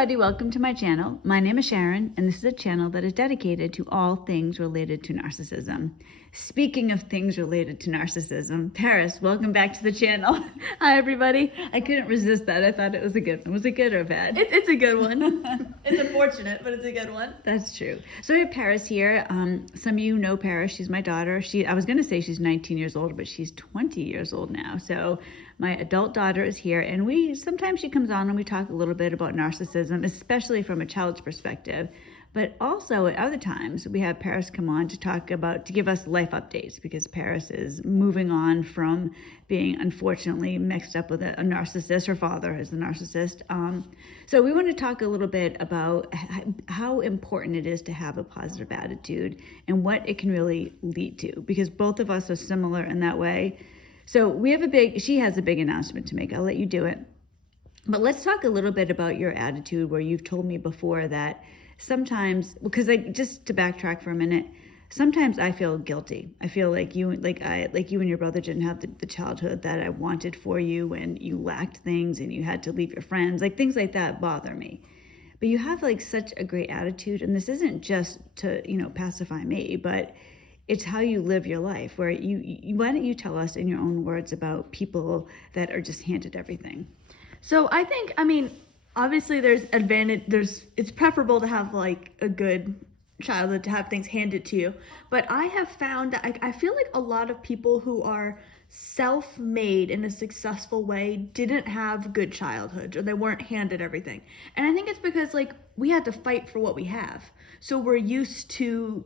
everybody, welcome to my channel. My name is Sharon, and this is a channel that is dedicated to all things related to narcissism. Speaking of things related to narcissism, Paris, welcome back to the channel. Hi everybody. I couldn't resist that. I thought it was a good one. Was it good or bad? It's a good one. It's unfortunate, but it's a good one. That's true. So we have Paris here. Some of you know Paris. She's my daughter. I was going to say she's 19 years old, but she's 20 years old now. So my adult daughter is here, and sometimes she comes on and we talk a little bit about narcissism, especially from a child's perspective. But also at other times we have Paris come on to give us life updates, because Paris is moving on from being unfortunately mixed up with a narcissist. Her father is the narcissist. So we want to talk a little bit about how important it is to have a positive attitude and what it can really lead to, because both of us are similar in that way. So she has a big announcement to make. I'll let you do it. But let's talk a little bit about your attitude, where you've told me before that sometimes, because just to backtrack for a minute, sometimes I feel guilty. I feel like you and your brother didn't have the childhood that I wanted for you, and you lacked things and you had to leave your friends. Like things like that bother me. But you have such a great attitude, and this isn't just to, pacify me, but it's how you live your life, where why don't you tell us in your own words about people that are just handed everything? So obviously it's preferable to have a good childhood, to have things handed to you. But I have found that I feel like a lot of people who are self-made in a successful way didn't have good childhoods, or they weren't handed everything. And I think it's because we had to fight for what we have. So we're used to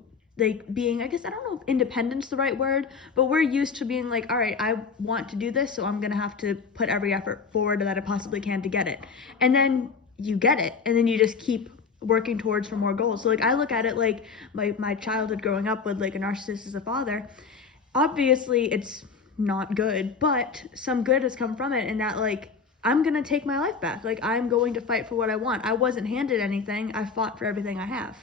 being, I guess, I don't know if independent's the right word, but we're used to being all right, I want to do this, so I'm gonna have to put every effort forward that I possibly can to get it. And then you get it, and then you just keep working towards for more goals. So I look at it like my childhood growing up with a narcissist as a father. Obviously it's not good, but some good has come from it, and that I'm gonna take my life back. I'm going to fight for what I want. I wasn't handed anything. I fought for everything I have.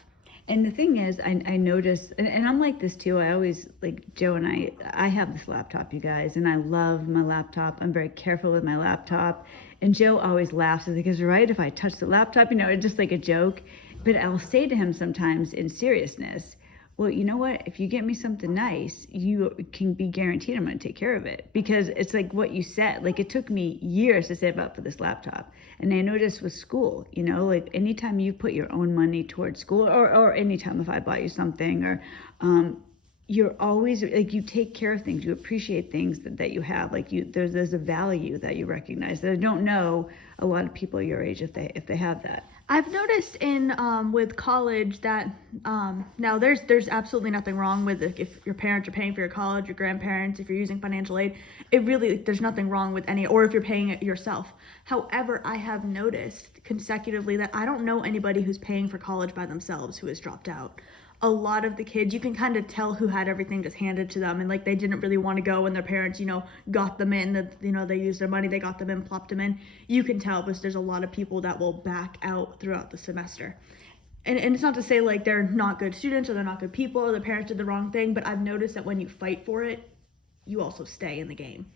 And the thing is, I notice, and I'm like this too, I always, Joe and I have this laptop, you guys, and I love my laptop. I'm very careful with my laptop. And Joe always laughs, because right, if I touch the laptop, it's just like a joke. But I'll say to him sometimes in seriousness, well, you know what, if you get me something nice, you can be guaranteed I'm going to take care of it. Because it's what you said, it took me years to save up for this laptop. And I noticed with school, anytime you put your own money towards school, or anytime if I bought you something, or you're always you take care of things, you appreciate things that you have, there's a value that you recognize that I don't know a lot of people your age if they have that. I've noticed with college that now there's absolutely nothing wrong with if your parents are paying for your college, your grandparents, if you're using financial aid, there's nothing wrong with any, or if you're paying it yourself. However, I have noticed consecutively that I don't know anybody who's paying for college by themselves who has dropped out. A lot of the kids, you can kind of tell who had everything just handed to them, and they didn't really want to go, and their parents, got them in, they used their money, they got them in, plopped them in. You can tell, because there's a lot of people that will back out throughout the semester. And it's not to say they're not good students, or they're not good people, or their parents did the wrong thing, but I've noticed that when you fight for it, you also stay in the game.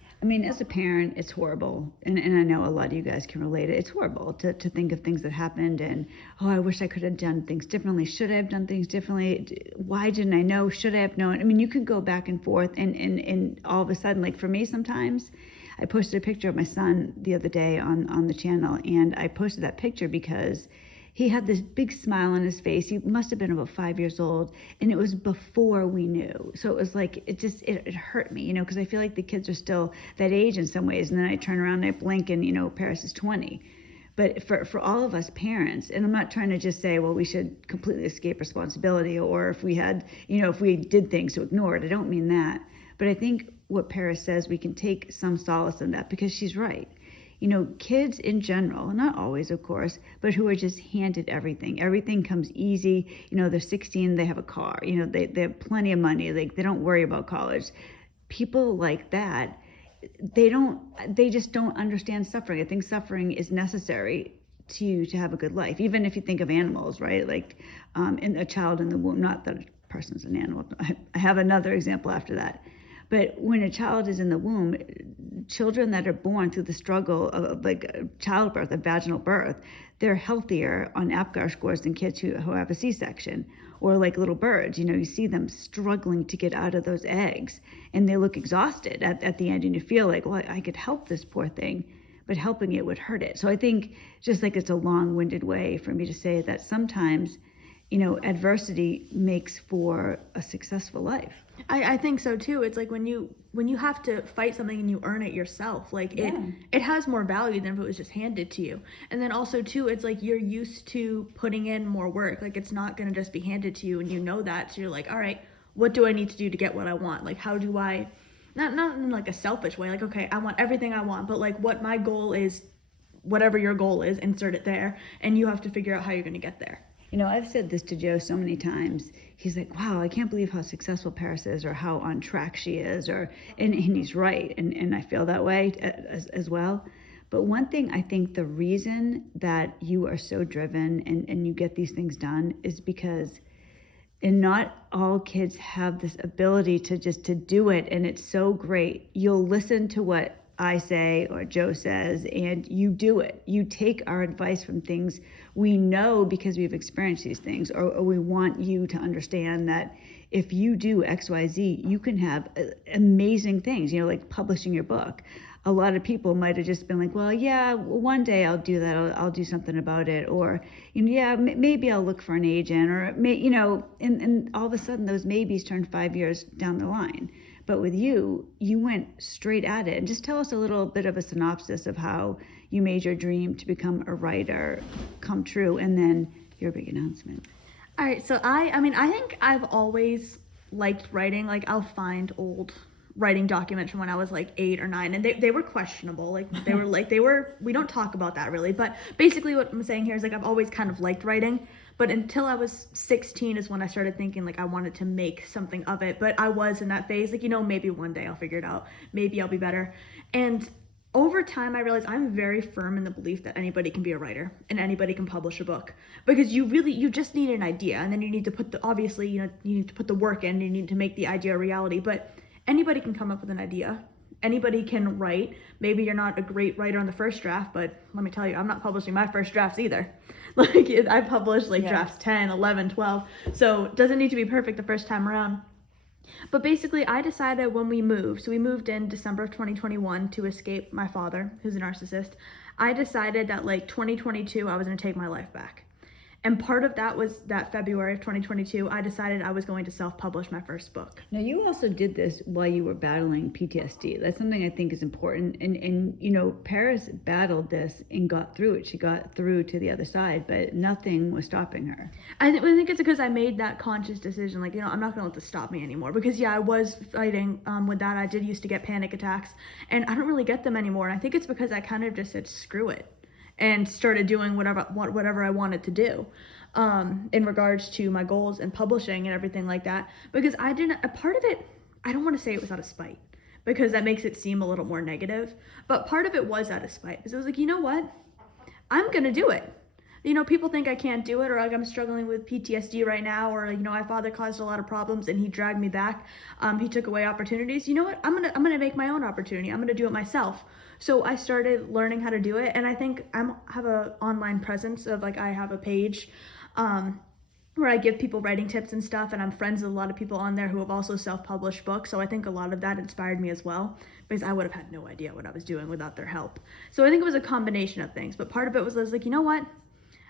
As a parent, it's horrible, and I know a lot of you guys can relate it. It's horrible to think of things that happened, and I wish I could have done things differently. Should I have done things differently? Why didn't I know? Should I have known? You could go back and forth, and all of a sudden, for me sometimes, I posted a picture of my son the other day on the channel, and I posted that picture because he had this big smile on his face. He must have been about 5 years old, and it was before we knew. So it was it hurt me, because I feel like the kids are still that age in some ways. And then I turn around and I blink, and Paris is 20. But for all of us parents, and I'm not trying to just say, well, we should completely escape responsibility, or if we had, if we did things to ignore it. I don't mean that. But I think what Paris says, we can take some solace in that, because she's right. Kids in general, not always, of course, but who are just handed everything. Everything comes easy. They're 16, they have a car. They have plenty of money. They don't worry about college. People like that, they just don't understand suffering. I think suffering is necessary to have a good life. Even if you think of animals, right? In a child in the womb, not that a person's an animal. I have another example after that. But when a child is in the womb, children that are born through the struggle of like childbirth, of vaginal birth, they're healthier on APGAR scores than kids who have a C-section. Or like little birds, you see them struggling to get out of those eggs, and they look exhausted at the end, and you feel like, well, I could help this poor thing, but helping it would hurt it. So I think just like it's a long-winded way for me to say that sometimes, adversity makes for a successful life. I think so too. It's like when you have to fight something and you earn it yourself, like it has more value than if it was just handed to you. And then also too, it's like you're used to putting in more work. Like it's not going to just be handed to you, and you know that. So you're like, all right, what do I need to do to get what I want? Like, how do I, not in like a selfish way, like, okay, I want everything I want, but like what my goal is, whatever your goal is, insert it there, and you have to figure out how you're going to get there. I've said this to Joe so many times. He's like, wow, I can't believe how successful Paris is, or how on track she is, and he's right. And I feel that way as well. But one thing, I think the reason that you are so driven and you get these things done is because, and not all kids have this ability to do it. And it's so great. You'll listen to what I say or Joe says, and you do it. You take our advice from things we know because we've experienced these things, or we want you to understand that if you do X, Y, Z, you can have amazing things, like publishing your book. A lot of people might have just been like, well, yeah, one day I'll do that. I'll do something about it. Or, yeah, maybe I'll look for an agent, or, and all of a sudden those maybes turned 5 years down the line. But with you went straight at it. And just tell us a little bit of a synopsis of how you made your dream to become a writer come true, and then your big announcement. All right, so I think I've always liked writing. Like, I'll find old writing documents from when I was like 8 or 9, and they were questionable. Like, we don't talk about that really. But basically what I'm saying here is like I've always kind of liked writing. But until I was 16 is when I started thinking like I wanted to make something of it. But I was in that phase, like, maybe one day I'll figure it out. Maybe I'll be better. And over time, I realized I'm very firm in the belief that anybody can be a writer and anybody can publish a book, because you just need an idea, and then you need to put you need to put the work in, and you need to make the idea a reality. But anybody can come up with an idea. Anybody can write. Maybe you're not a great writer on the first draft, but let me tell you, I'm not publishing my first drafts either. Like, I published drafts 10, 11, 12. So it doesn't need to be perfect the first time around. But basically, I decided when we moved, so we moved in December of 2021 to escape my father, who's a narcissist. I decided that 2022, I was going to take my life back. And part of that was that February of 2022, I decided I was going to self-publish my first book. Now, you also did this while you were battling PTSD. That's something I think is important. And Paris battled this and got through it. She got through to the other side, but nothing was stopping her. I think it's because I made that conscious decision. Like, I'm not going to let this stop me anymore. Because, I was fighting with that. I did used to get panic attacks, and I don't really get them anymore. And I think it's because I kind of just said, screw it, and started doing whatever I wanted to do in regards to my goals and publishing and everything like that. Because a part of it, I don't want to say it was out of spite, because that makes it seem a little more negative, but part of it was out of spite, because it was like, you know what, I'm gonna do it. People think I can't do it, or like I'm struggling with PTSD right now, or my father caused a lot of problems and he dragged me back. He took away opportunities. You know what? I'm gonna make my own opportunity. I'm gonna do it myself. So I started learning how to do it, and I think I have an online presence of I have a page where I give people writing tips and stuff, and I'm friends with a lot of people on there who have also self-published books. So I think a lot of that inspired me as well, because I would have had no idea what I was doing without their help. So I think it was a combination of things, but part of it was I was like, you know what?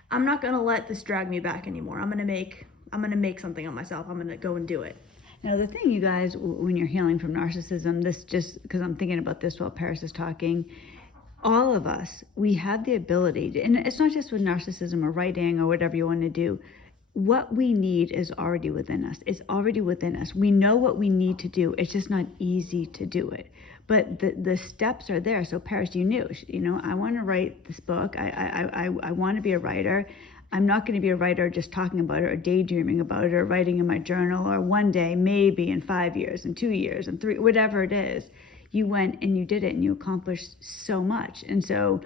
I'm not gonna let this drag me back anymore. I'm gonna make something of myself. I'm gonna go and do it. Now, the thing, you guys, when you're healing from narcissism, this just because I'm thinking about this while Paris is talking, all of us, we have the ability to, and it's not just with narcissism or writing or whatever you want to do. What we need is already within us. It's already within us. We know what we need to do. It's just not easy to do it. But the steps are there. So Paris, you knew, I want to write this book. I want to be a writer. I'm not going to be a writer just talking about it or daydreaming about it or writing in my journal, or one day, maybe in 5 years and 2 years and 3, whatever it is. You went and you did it, and you accomplished so much. And so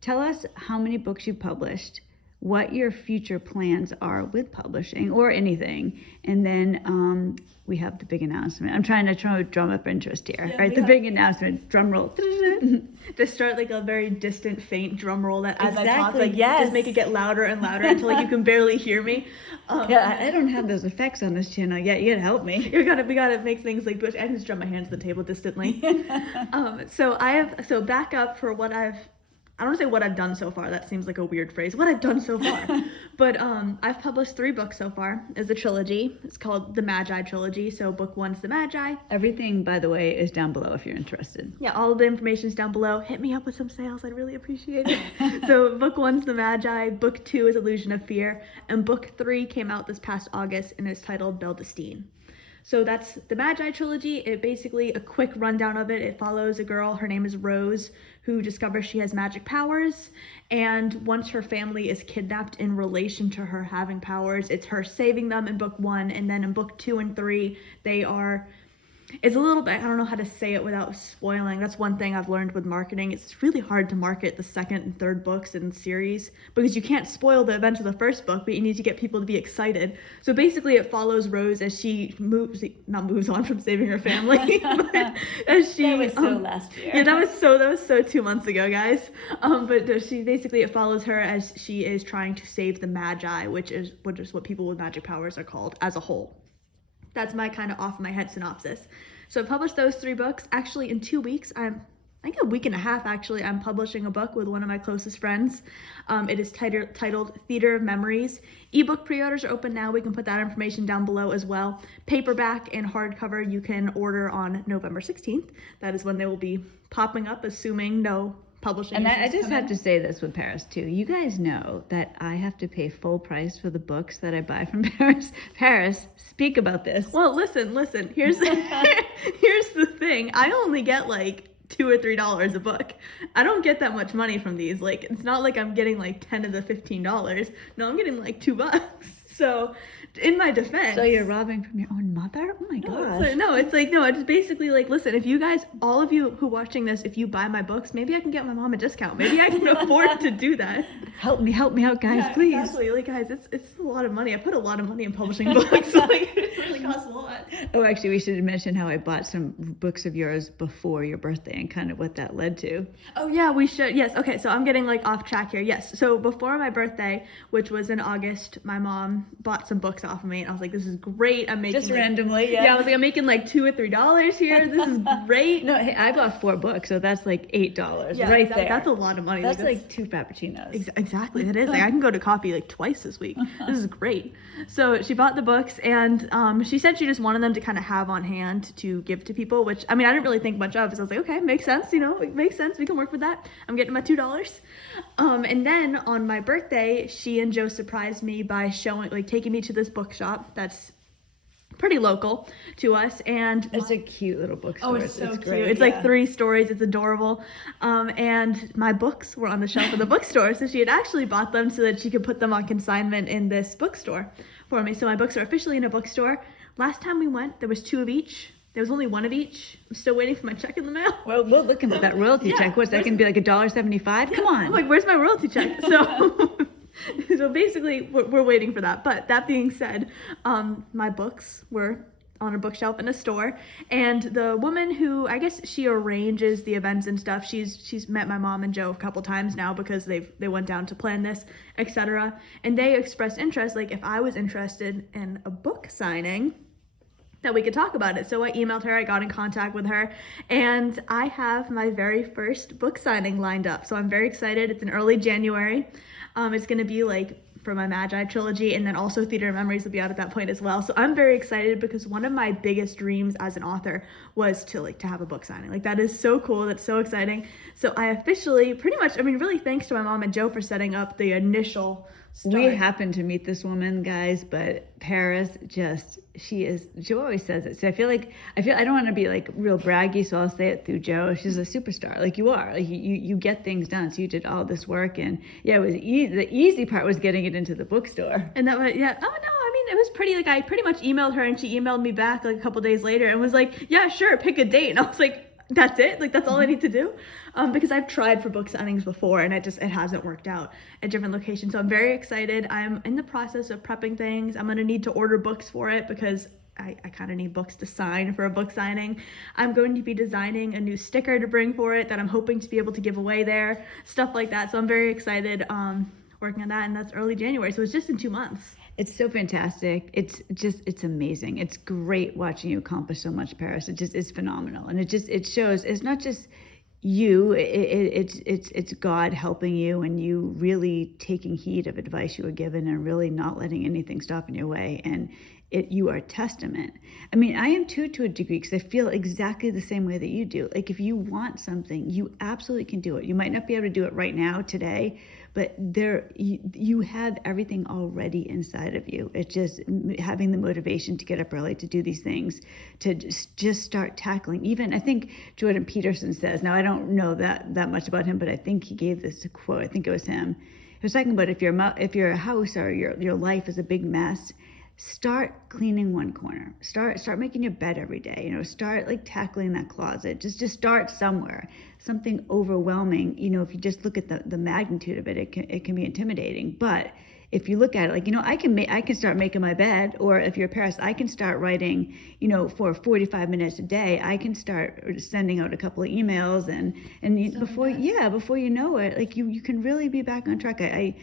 tell us how many books you published, what your future plans are with publishing or anything. And then we have the big announcement. I'm trying to drum up interest here. Yeah, right, the big announcement, drum roll. To start like a very distant, faint drum roll that as I talk, Exactly, like yes. just make it get louder and louder until like you can barely hear me. Yeah, I don't have those effects on this channel yet. You gotta help me. We gotta make things like Bush. I can just drum my hands to the table distantly. So back up for what I don't want to say what I've done so far. That seems like a weird phrase. What I've done so far. But I've published 3 books so far as a trilogy. It's called the Magi trilogy. So book 1's the Magi. Everything, by the way, is down below if you're interested. Yeah, all of the information is down below. Hit me up with some sales. I'd really appreciate it. So book 1's the Magi. Book 2 is Illusion of Fear. And book 3 came out this past August and is titled Beldestine. So that's the Magi trilogy. It basically, a quick rundown of it. It follows a girl, her name is Rose, who discovers she has magic powers. And once her family is kidnapped in relation to her having powers, it's her saving them in book 1. And then in book 2 and 3, it's a little bit, I don't know how to say it without spoiling. That's one thing I've learned with marketing. It's really hard to market the second and third books in the series because you can't spoil the events of the first book, but you need to get people to be excited. So basically it follows Rose as she moves on from saving her family, but as she... That was so last year. Yeah, that was so 2 months ago, guys. It follows her as she is trying to save the Magi, which is what people with magic powers are called as a whole. That's my kind of off my head synopsis. So I published those 3 books. Actually, in 2 weeks, I think a week and a half actually, I'm publishing a book with one of my closest friends. It is titled Theater of Memories. Ebook pre-orders are open now. We can put that information down below as well. Paperback and hardcover you can order on November 16th. That is when they will be popping up, assuming no publishing. And I just have to say this with Paris too. You guys know that I have to pay full price for the books that I buy from Paris. Paris, speak about this. Well, listen. Here's here's the thing. I only get like $2 or $3 a book. I don't get that much money from these. Like, it's not like I'm getting like 10 of the $15. No, I'm getting like $2. So in my defense. So you're robbing from your own mother? Oh my gosh. It's basically like, listen, if you guys, all of you who watching this, if you buy my books, maybe I can get my mom a discount. Maybe I can afford to do that. Help me out, guys, yeah, please. Exactly. Like, guys, it's a lot of money. I put a lot of money in publishing books. Like, it really costs a lot. Oh, actually, we should mention how I bought some books of yours before your birthday and kind of what that led to. Oh, yeah, we should. Yes. Okay, so I'm getting like off track here. Yes. So before my birthday, which was in August, my mom bought some books off of me, and I was like, this is great. I'm making just randomly, yeah. Yeah, I was like, I'm making like $2 or $3 here. This is great. No, hey, I bought 4 books, so that's like $8 yeah, right there. That's a lot of money. That's like 2 frappuccinos. Exactly, it is. Like, I can go to coffee like twice this week. This is great. So she bought the books, and she said she just wanted them to kind of have on hand to give to people, which, I mean, I didn't really think much of, because I was like, okay, makes sense, it makes sense. We can work with that. I'm getting my $2. And then on my birthday, she and Joe surprised me by taking me to this bookshop that's pretty local to us, and it's a cute little bookstore. Oh, it's so cute. Great. It's like 3 stories. It's adorable. And my books were on the shelf of the bookstore, so she had actually bought them so that she could put them on consignment in this bookstore for me. So my books are officially in a bookstore. Last time we went, there was 2 of each. There was only 1 of each. I'm still waiting for my check in the mail. Well, we're looking for that royalty check. What's that going to be, like $1.75? Come on. I'm like, where's my royalty check? So basically, we're waiting for that. But that being said, my books were on a bookshelf in a store, and the woman who, I guess she arranges the events and stuff, she's met my mom and Joe a couple times now because they went down to plan this, etc. And they expressed interest, like if I was interested in a book signing, that we could talk about it. So I emailed her, I got in contact with her, and I have my very first book signing lined up. So I'm very excited. It's in early January. It's going to be like for my Magi trilogy, and then also Theater of Memories will be out at that point as well. So I'm very excited because one of my biggest dreams as an author was to have a book signing. Like, that is so cool. That's so exciting. So I officially, pretty much, I mean, really thanks to my mom and Joe for setting up the initial start. We happened to meet this woman, guys, but Paris Joe always says it. So I don't want to be like real braggy, so I'll say it through Joe. She's a superstar, like you are. Like you get things done. So you did all this work, and yeah, it was easy. The easy part was getting it into the bookstore. And that was, yeah. Oh no, I mean, it was pretty, like, I pretty much emailed her, and she emailed me back like a couple days later and was like, yeah, sure, pick a date. And I was like, that's it. Like that's all I need to do, because I've tried for book signings before and it hasn't worked out at different locations. So I'm very excited. I'm in the process of prepping things. I'm gonna need to order books for it because I kind of need books to sign for a book signing. I'm going to be designing a new sticker to bring for it that I'm hoping to be able to give away there, stuff like that. So I'm very excited working on that, and that's early January. So it's just in 2 months. It's so fantastic. It's amazing. It's great watching you accomplish so much, Paris. It just is phenomenal. And it shows it's not just you, it's God helping you and you really taking heed of advice you were given and really not letting anything stop in your way. And you are a testament. I mean, I am too, to a degree, because I feel exactly the same way that you do. Like if you want something, you absolutely can do it. You might not be able to do it right now, today, but you have everything already inside of you. It's just having the motivation to get up early, to do these things, to just start tackling. Even I think Jordan Peterson says, now I don't know that much about him, but I think he gave this quote. I think it was him. He was talking about if your house or your life is a big mess, start cleaning one corner. Start making your bed every day. Start like tackling that closet. Just start somewhere. Something overwhelming. If you just look at the magnitude of it, it can be intimidating. But if you look at it, like I can start making my bed, or if you're a Paris, I can start writing. For 45 minutes a day, I can start sending out a couple of emails, and before you know it, like you can really be back on track. I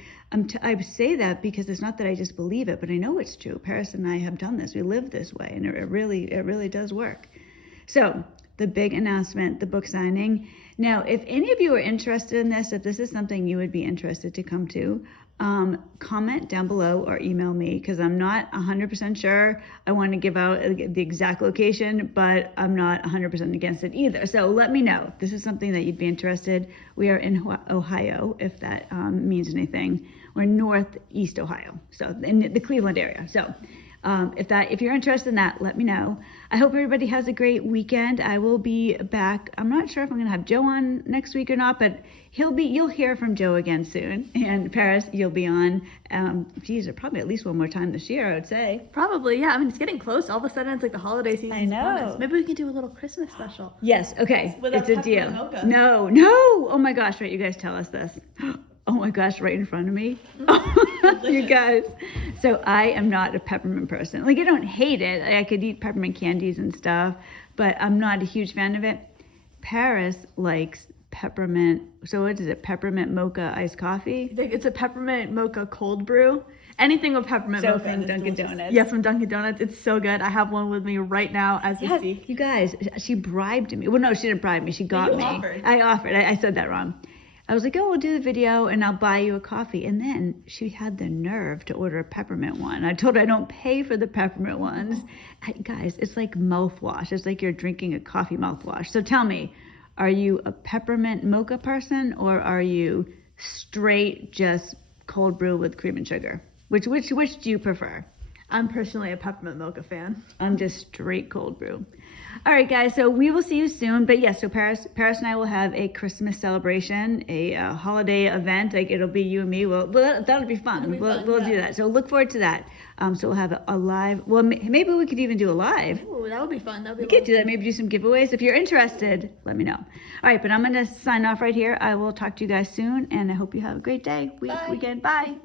say that because it's not that I just believe it, but I know it's true. Paris and I have done this. We live this way, and it really does work. So the big announcement, the book signing. Now, if any of you are interested in this, if this is something you would be interested to come to, comment down below or email me, because I'm not 100% sure. I want to give out the exact location, but I'm not 100% against it either. So let me know if this is something that you'd be interested. We are in Ohio, if that means anything. We're northeast Ohio, so in the Cleveland area. So if you're interested in that, let me know. I hope everybody has a great weekend. I will be back. I'm not sure if I'm going to have Joe on next week or not, but you'll hear from Joe again soon. And Paris, you'll be on, probably at least one more time this year, I would say. Probably, yeah. I mean, it's getting close. All of a sudden, it's like the holiday season. I know. Maybe we can do a little Christmas special. Yes, okay. It's a deal. Mocha. No. Oh my gosh, right, you guys tell us this. Oh my gosh, right in front of me. You guys. So I am not a peppermint person. Like, I don't hate it. I could eat peppermint candies and stuff, but I'm not a huge fan of it. Paris likes peppermint. So what is it? Peppermint mocha iced coffee? It's a peppermint mocha cold brew. Anything with peppermint mocha. From Dunkin' Donuts. Yeah, from Dunkin' Donuts. It's so good. I have one with me right now as we speak. You guys, she bribed me. Well, no, she didn't bribe me. She got me. Offered. I offered. I said that wrong. I was like, we'll do the video and I'll buy you a coffee. And then she had the nerve to order a peppermint one. I told her I don't pay for the peppermint ones. Guys, it's like mouthwash. It's like you're drinking a coffee mouthwash. So tell me, are you a peppermint mocha person, or are you straight just cold brew with cream and sugar? Which do you prefer? I'm personally a peppermint mocha fan. I'm just straight cold brew. All right, guys, so we will see you soon. But yes, so Paris and I will have a Christmas celebration, a holiday event. Like, it'll be you and me. That'll be fun. We'll do that. So look forward to that. So we'll have a live. Well, maybe we could even do a live. Ooh, that would be fun. We could do that. Maybe do some giveaways. If you're interested, let me know. All right, but I'm going to sign off right here. I will talk to you guys soon, and I hope you have a great day, weekend. Bye.